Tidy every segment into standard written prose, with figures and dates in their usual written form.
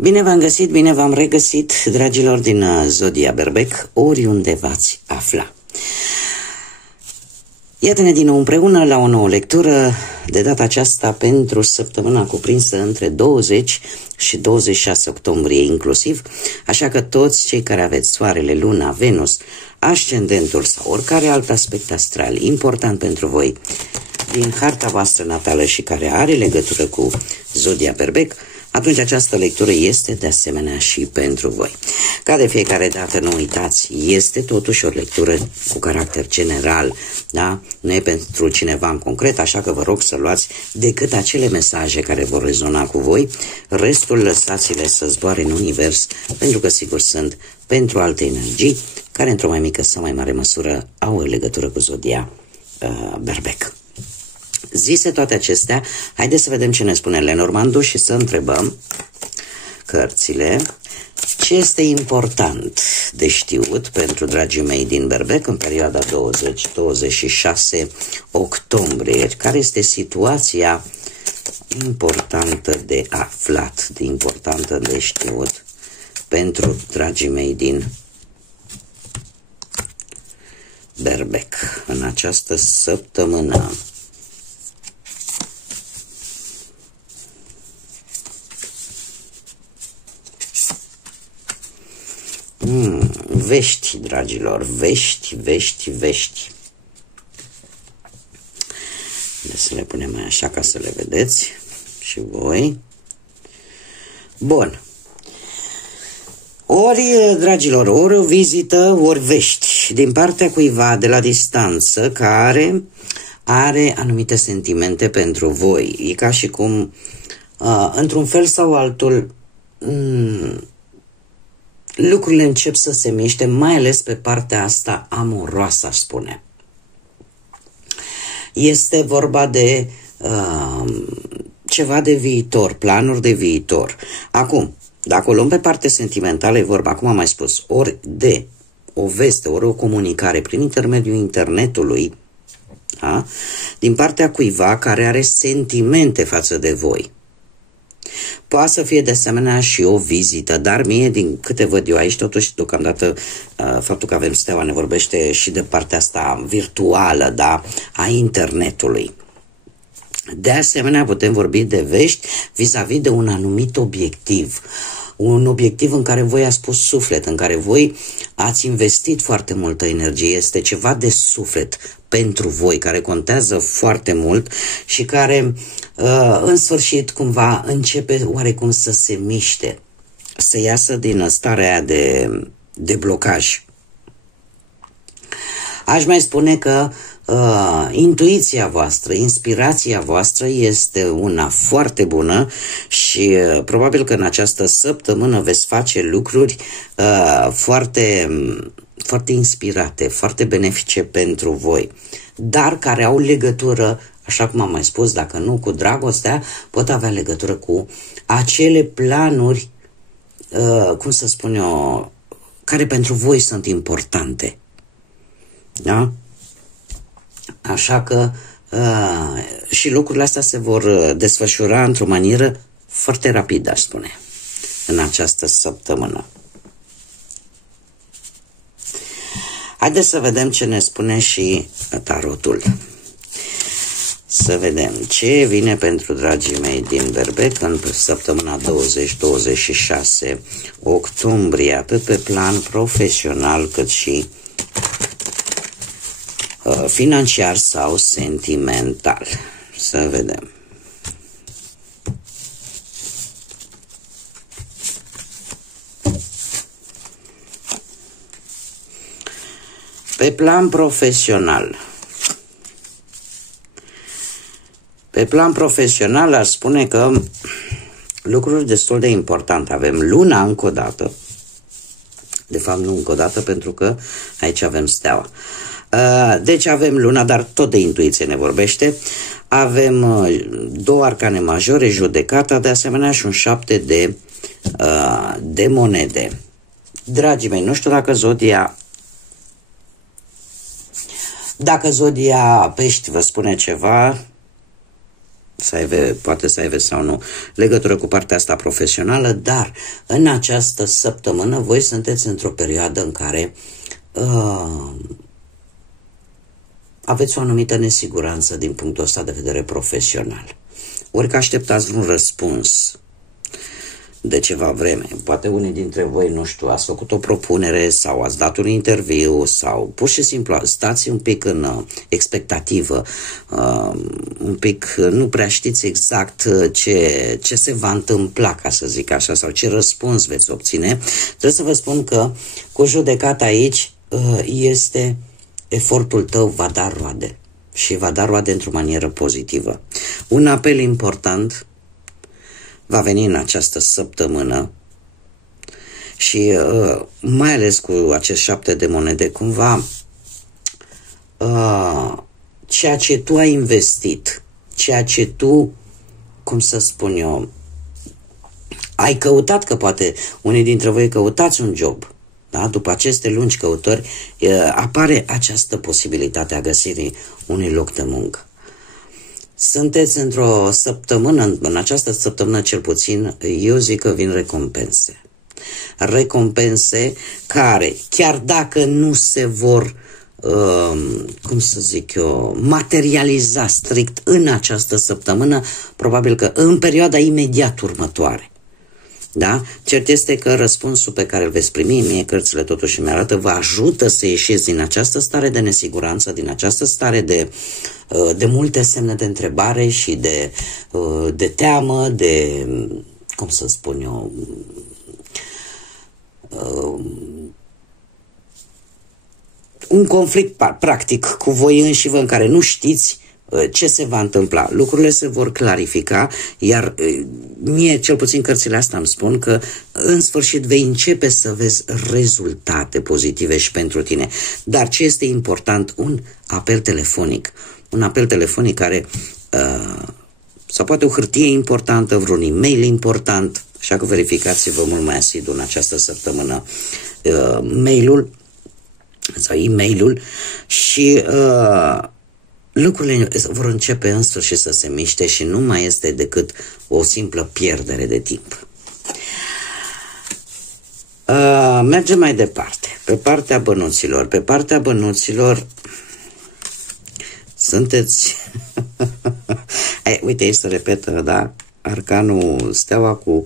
Bine v-am găsit, bine v-am regăsit, dragilor din Zodia Berbec, oriunde v-ați afla. Iată-ne din nou împreună la o nouă lectură, de data aceasta pentru săptămâna cuprinsă între 20 și 26 octombrie inclusiv, așa că toți cei care aveți Soarele, Luna, Venus, Ascendentul sau oricare alt aspect astral important pentru voi din harta voastră natală și care are legătură cu Zodia Berbec, atunci această lectură este de asemenea și pentru voi. Ca de fiecare dată, nu uitați, este totuși o lectură cu caracter general, da? Nu e pentru cineva în concret, așa că vă rog să luați decât acele mesaje care vor rezona cu voi, restul lăsați-le să zboare în univers, pentru că sigur sunt pentru alte energii, care într-o mai mică sau mai mare măsură au o legătură cu Zodia Berbec. Zise toate acestea, haideți să vedem ce ne spune Lenormandu și să întrebăm cărțile ce este important de știut pentru dragii mei din Berbec în perioada 20-26 octombrie. Care este situația importantă de aflat, de importantă de știut pentru dragii mei din Berbec în această săptămână. Vești, dragilor, vești. Să le punem mai așa ca să le vedeți și voi. Bun. Ori, dragilor, ori o vizită, ori vești din partea cuiva de la distanță care are anumite sentimente pentru voi. E ca și cum, într-un fel sau altul, lucrurile încep să se miște, mai ales pe partea asta amoroasă, aș spune. Este vorba de ceva de viitor, planuri de viitor. Acum, dacă o luăm pe parte sentimentală, e vorba, cum am mai spus, ori de o veste, ori o comunicare prin intermediul internetului, da? Din partea cuiva care are sentimente față de voi. Poate să fie de asemenea și o vizită, dar mie, din câte văd eu aici, totuși, deocamdată, faptul că avem steaua ne vorbește și de partea asta virtuală, da, a internetului. De asemenea, putem vorbi de vești vis-a-vis de un anumit obiectiv. Un obiectiv în care voi ați pus suflet, în care voi ați investit foarte multă energie. Este ceva de suflet pentru voi, care contează foarte mult și care, în sfârșit, cumva începe oarecum să se miște, să iasă din starea aia de blocaj. Aș mai spune că intuiția voastră, inspirația voastră este una foarte bună și probabil că în această săptămână veți face lucruri foarte, foarte inspirate, foarte benefice pentru voi, dar care au legătură, așa cum am mai spus, dacă nu cu dragostea, pot avea legătură cu acele planuri, cum să spun eu, care pentru voi sunt importante. Da? Așa că și lucrurile astea se vor desfășura într-o manieră foarte rapidă, aș spune, în această săptămână. Haideți să vedem ce ne spune și tarotul. Să vedem ce vine pentru dragii mei din Berbec în săptămâna 20-26 octombrie, atât pe plan profesional cât și financiar sau sentimental. Să vedem. Pe plan profesional. Pe plan profesional aș spune că lucruri destul de importante. Avem luna încă o dată. De fapt nu încă o dată, pentru că aici avem steaua. Deci avem luna, dar tot de intuiție ne vorbește. Avem două arcane majore, judecata, de asemenea și un 7 de monede. Dragii mei, nu știu dacă Zodia Pești vă spune ceva, poate să aibă sau nu legătură cu partea asta profesională, dar în această săptămână voi sunteți într-o perioadă în care aveți o anumită nesiguranță din punctul ăsta de vedere profesional. Ori că așteptați un răspuns de ceva vreme. Poate unii dintre voi, nu știu, ați făcut o propunere sau ați dat un interviu sau pur și simplu stați un pic în expectativă, un pic nu prea știți exact ce se va întâmpla, ca să zic așa, sau ce răspuns veți obține. Trebuie să vă spun că cu judecata aici este efortul tău va da roade și va da roade într-o manieră pozitivă. Un apel important va veni în această săptămână și mai ales cu acest 7 de monede, cumva ceea ce tu ai investit, ceea ce tu, cum să spun eu, ai căutat, că poate unii dintre voi căutați un job, da? După aceste lungi căutări apare această posibilitate a găsirii unui loc de muncă. Sunteți într-o săptămână, în această săptămână cel puțin, eu zic că vin recompense. Recompense care, chiar dacă nu se vor, cum să zic eu, materializa strict în această săptămână, probabil că în perioada imediat următoare. Da? Cert este că răspunsul pe care îl veți primi, mie cărțile totuși mi arată, vă ajută să ieșiți din această stare de nesiguranță, din această stare de multe semne de întrebare și de teamă, de, cum să spun eu, un conflict practic cu voi înșivă în care nu știți ce se va întâmpla. Lucrurile se vor clarifica, iar mie, cel puțin cărțile astea îmi spun că în sfârșit vei începe să vezi rezultate pozitive și pentru tine. Dar ce este important? Un apel telefonic. Un apel telefonic care sau poate o hârtie importantă, vreun e-mail important, așa că verificați-vă mult mai asidu în această săptămână mail-ul sau e-mail-ul și lucrurile vor începe în sfârșit să se miște și nu mai este decât o simplă pierdere de timp. Mergem mai departe. Pe partea bănuților. Pe partea bănuților sunteți... uite, aici se repetă, da? Arcanul Steaua cu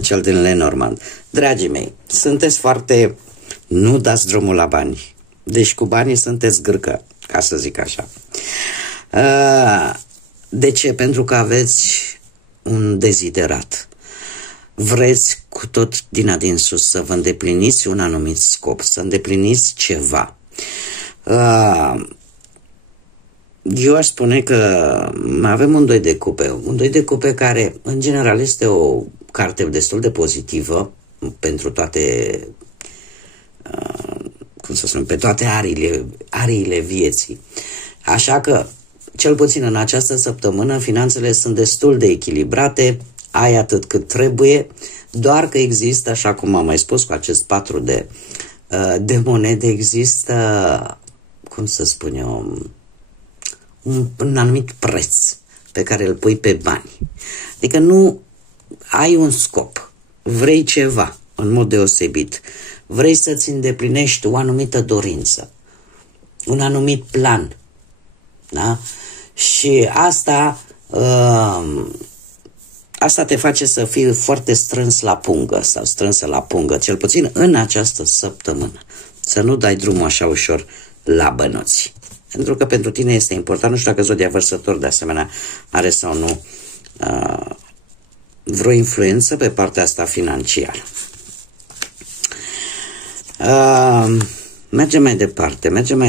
cel din Lenormand. Dragii mei, sunteți foarte... Nu dați drumul la bani. Deci cu banii sunteți gârcă, ca să zic așa. De ce? Pentru că aveți un deziderat. Vreți cu tot din adinsus să vă îndepliniți un anumit scop, să îndepliniți ceva. Eu aș spune că avem un doi de cupe. Un doi de cupe care, în general, este o carte destul de pozitivă pentru toate, cum să spun, pe toate ariile vieții. Așa că, cel puțin în această săptămână, finanțele sunt destul de echilibrate, ai atât cât trebuie, doar că există, așa cum am mai spus cu acest 4 de monede, există, cum să spun eu, un anumit preț pe care îl pui pe bani. Adică nu ai un scop, vrei ceva în mod deosebit, vrei să-ți îndeplinești o anumită dorință, un anumit plan. Da? Și asta te face să fii foarte strâns la pungă sau strânsă la pungă, cel puțin în această săptămână. Să nu dai drumul așa ușor la bănuți. Pentru că pentru tine este important, nu știu dacă Zodia Vărsător de asemenea are sau nu vreo influență pe partea asta financiară. Mergem mai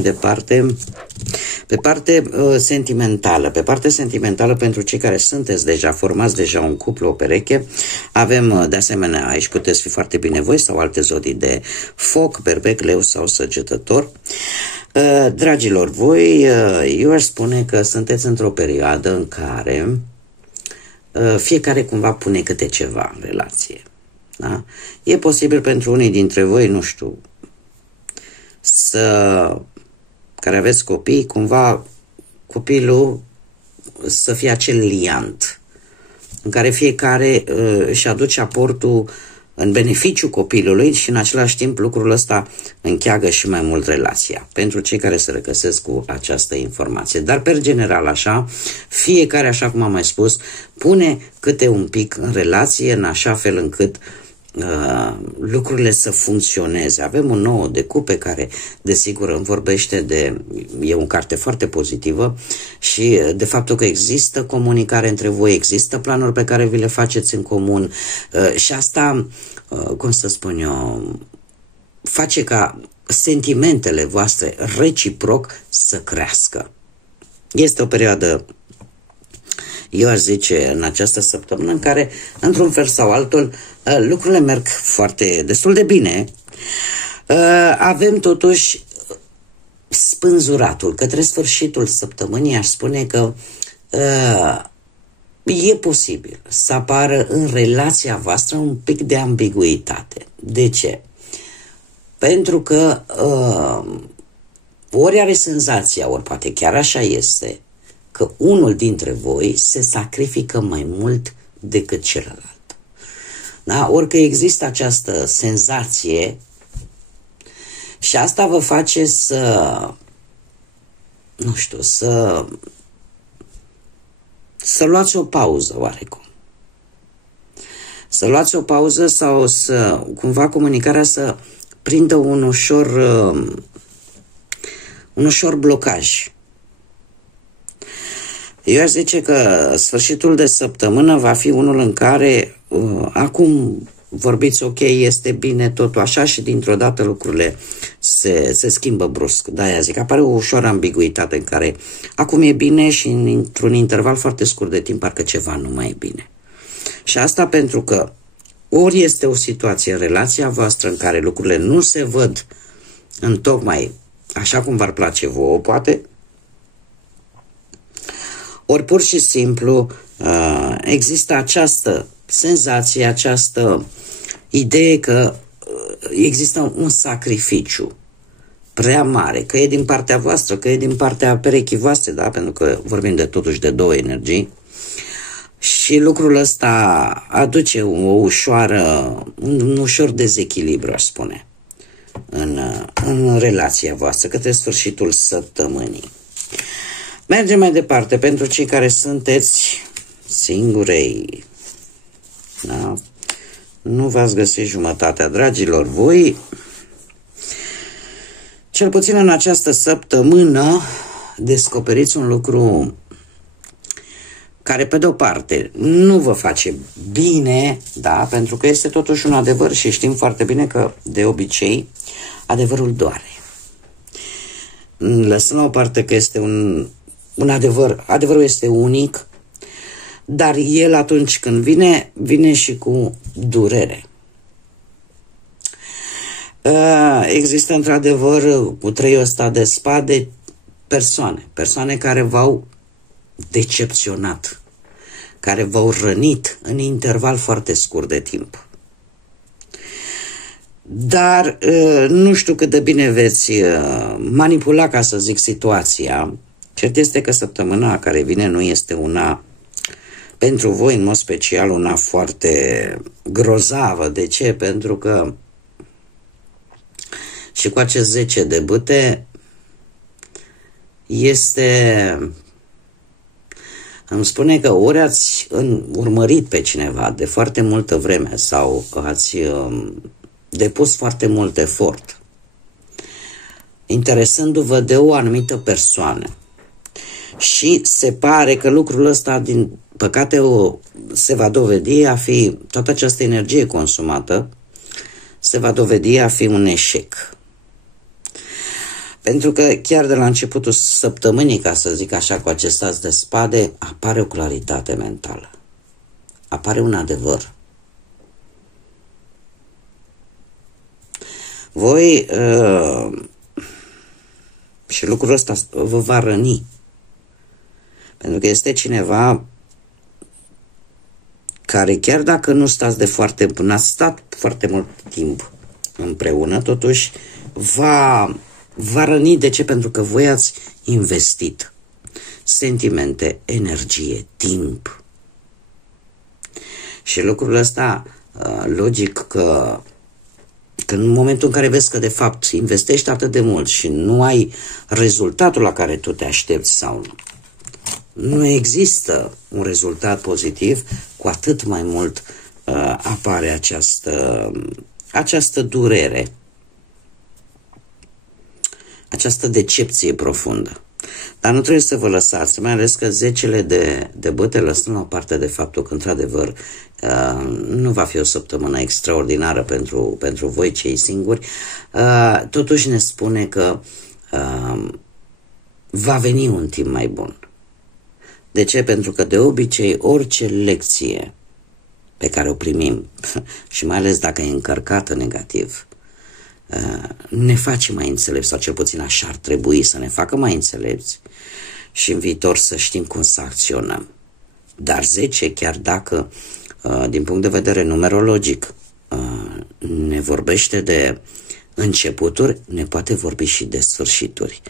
departe. Pe parte sentimentală. Pe parte sentimentală, pentru cei care sunteți deja, formați deja un cuplu, o pereche, avem de asemenea, aici puteți fi foarte binevoiți sau alte zodii de foc, berbec, leu sau săgetător. Dragilor, voi, eu aș spune că sunteți într-o perioadă în care fiecare cumva pune câte ceva în relație. Da? E posibil pentru unii dintre voi, nu știu, care aveți copii, cumva copilul să fie acel liant în care fiecare își aduce aportul în beneficiu copilului și în același timp lucrul ăsta încheagă și mai mult relația pentru cei care se regăsesc cu această informație. Dar per general așa, fiecare, așa cum am mai spus, pune câte un pic în relație în așa fel încât lucrurile să funcționeze. Avem un nou de cupe care desigur îmi vorbește e o carte foarte pozitivă și de faptul că există comunicare între voi, există planuri pe care vi le faceți în comun și asta, cum să spun eu, face ca sentimentele voastre reciproc să crească. Este o perioadă, eu aș zice, în această săptămână în care, într-un fel sau altul, lucrurile merg destul de bine. Avem totuși spânzuratul. Către sfârșitul săptămânii aș spune că e posibil să apară în relația voastră un pic de ambiguitate. De ce? Pentru că ori are senzația, ori poate chiar așa este, că unul dintre voi se sacrifică mai mult decât celălalt. Da? Ori că există această senzație și asta vă face să luați o pauză oarecum. Să luați o pauză sau să cumva comunicarea să prindă un ușor blocaj. Eu aș zice că sfârșitul de săptămână va fi unul în care acum vorbiți ok, este bine totul așa și dintr-o dată lucrurile se schimbă brusc. De-aia zic, apare o ușoară ambiguitate în care acum e bine și într-un interval foarte scurt de timp parcă ceva nu mai e bine. Și asta pentru că ori este o situație în relația voastră în care lucrurile nu se văd întocmai așa cum v-ar place vouă, poate, ori pur și simplu există această senzație, această idee că există un sacrificiu prea mare, că e din partea voastră, că e din partea perechii voastre, da? Pentru că vorbim totuși de două energii și lucrul ăsta aduce un ușor dezechilibru, aș spune, în relația voastră către sfârșitul săptămânii. Mergem mai departe pentru cei care sunteți singurei. Da? Nu v-ați găsit jumătatea, dragilor. Voi, cel puțin în această săptămână, descoperiți un lucru care, pe de-o parte, nu vă face bine, da? Pentru că este totuși un adevăr și știm foarte bine că, de obicei, adevărul doare. Lăsăm la o parte că este un adevăr, adevărul este unic, dar el atunci când vine și cu durere. Există într-adevăr cu treiul ăsta de spade persoane care v-au decepționat, care v-au rănit în interval foarte scurt de timp. Dar nu știu cât de bine veți manipula, ca să zic, situația. Cert este că săptămâna care vine nu este una, pentru voi în mod special, una foarte grozavă. De ce? Pentru că și cu acest 10 de bâte îmi spune că ori ați urmărit pe cineva de foarte multă vreme sau ați depus foarte mult efort interesându-vă de o anumită persoană și se pare că lucrul ăsta, din păcate, se va dovedi a fi, toată această energie consumată se va dovedi a fi un eșec. Pentru că chiar de la începutul săptămânii, ca să zic așa, cu acest as de spade, apare o claritate mentală. Apare un adevăr. Voi și lucrul ăsta vă va răni. Pentru că este cineva care, chiar dacă nu n-ați stat foarte mult timp împreună, totuși va răni. De ce? Pentru că voi ați investit. sentimente, energie, timp. Și lucrul ăsta, logic că în momentul în care vezi că de fapt investești atât de mult și nu ai rezultatul la care tu te aștepți sau nu există un rezultat pozitiv, cu atât mai mult apare această durere, această decepție profundă. Dar nu trebuie să vă lăsați, mai ales că zecele de băte, lăsând la parte de faptul că într-adevăr nu va fi o săptămână extraordinară pentru voi cei singuri, totuși ne spune că va veni un timp mai bun. De ce? Pentru că de obicei orice lecție pe care o primim, și mai ales dacă e încărcată negativ, ne face mai înțelepți, sau cel puțin așa ar trebui să ne facă mai înțelepți și în viitor să știm cum să acționăm. Dar 10, chiar dacă din punct de vedere numerologic ne vorbește de începuturi, ne poate vorbi și de sfârșituri.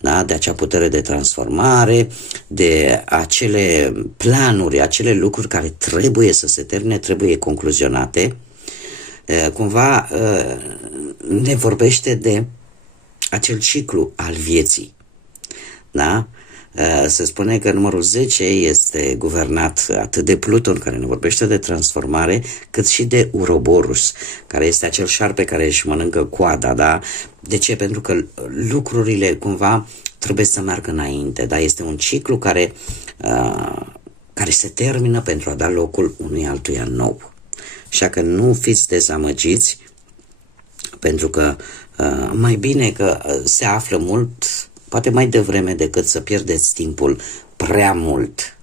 Da? De acea putere de transformare, de acele planuri, acele lucruri care trebuie să se termine, trebuie concluzionate. Cumva ne vorbește de acel ciclu al vieții. Da? Se spune că numărul 10 este guvernat atât de Pluton, care ne vorbește de transformare, cât și de Uroboros, care este acel șarpe care își mănâncă coada. Da? De ce? Pentru că lucrurile cumva trebuie să meargă înainte. Da? Este un ciclu care se termină pentru a da locul unui altuia nou. Așa că nu fiți dezamăgiți, pentru că mai bine că se află mult, poate mai devreme, decât să pierdeți timpul prea mult.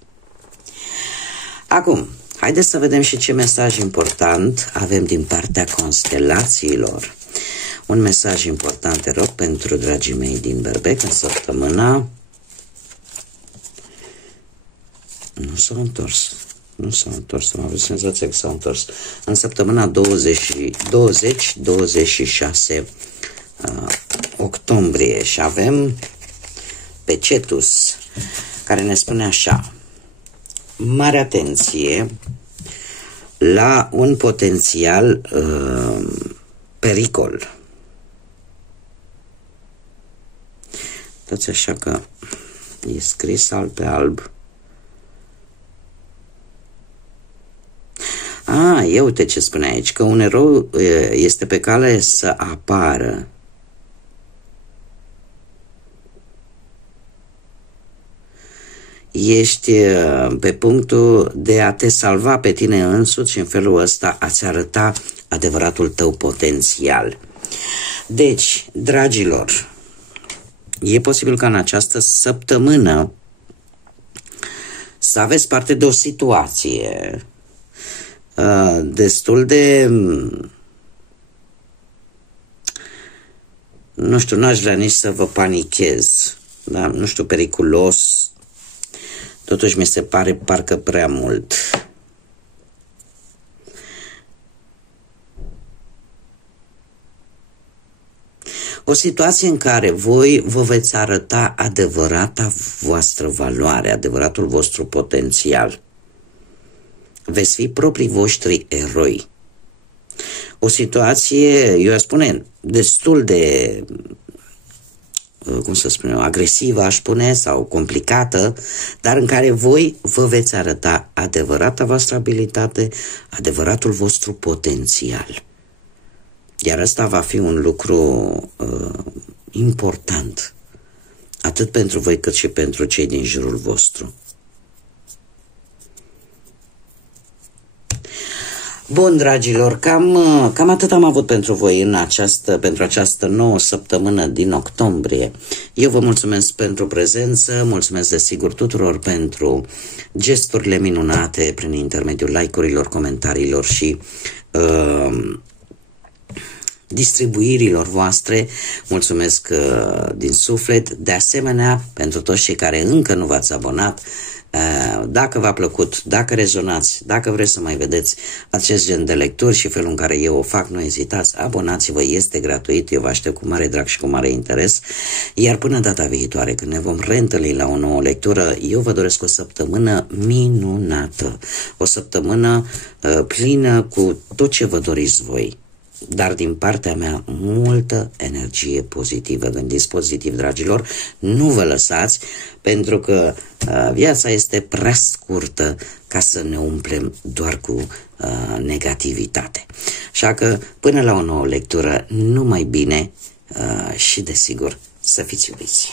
Acum, haideți să vedem și ce mesaj important avem din partea constelațiilor. Un mesaj important, te rog, pentru dragii mei din Berbec în săptămâna... Nu s-au întors. Am avut senzația că s-au întors. În săptămâna 20-26 octombrie și avem pe Cetus, care ne spune așa: mare atenție la un potențial pericol. Uitați așa că e scris alb pe alb. Ia uite ce spune aici, că un erou este pe cale să apară. Ești pe punctul de a te salva pe tine însuți și în felul ăsta a-ți arăta adevăratul tău potențial. Deci, dragilor, e posibil ca în această săptămână să aveți parte de o situație destul de, nu știu, n-aș vrea nici să vă panichez, da? Nu știu, periculos, totuși mi se pare parcă prea mult. O situație în care voi vă veți arăta adevărata voastră valoare, adevăratul vostru potențial. Veți fi proprii voștri eroi. O situație, eu aș spune, destul de, cum să spun eu, agresivă, aș spune, sau complicată, dar în care voi vă veți arăta adevărata voastră abilitate, adevăratul vostru potențial. Iar ăsta va fi un lucru important, atât pentru voi cât și pentru cei din jurul vostru. Bun, dragilor, cam atât am avut pentru voi pentru această nouă săptămână din octombrie. Eu vă mulțumesc pentru prezență, mulțumesc desigur tuturor pentru gesturile minunate prin intermediul like-urilor, comentariilor și distribuirilor voastre. Mulțumesc din suflet. De asemenea, pentru toți cei care încă nu v-ați abonat, Dacă v-a plăcut, dacă rezonați, dacă vreți să mai vedeți acest gen de lecturi și felul în care eu o fac, nu ezitați, abonați-vă, este gratuit, eu vă aștept cu mare drag și cu mare interes. Iar până data viitoare, când ne vom reîntâlni la o nouă lectură, eu vă doresc o săptămână minunată, o săptămână plină cu tot ce vă doriți voi. Dar din partea mea, multă energie pozitivă. Gândiți pozitiv, dragilor, nu vă lăsați, pentru că viața este prea scurtă ca să ne umplem doar cu negativitate. Așa că, până la o nouă lectură, numai bine și, desigur, să fiți iubiți.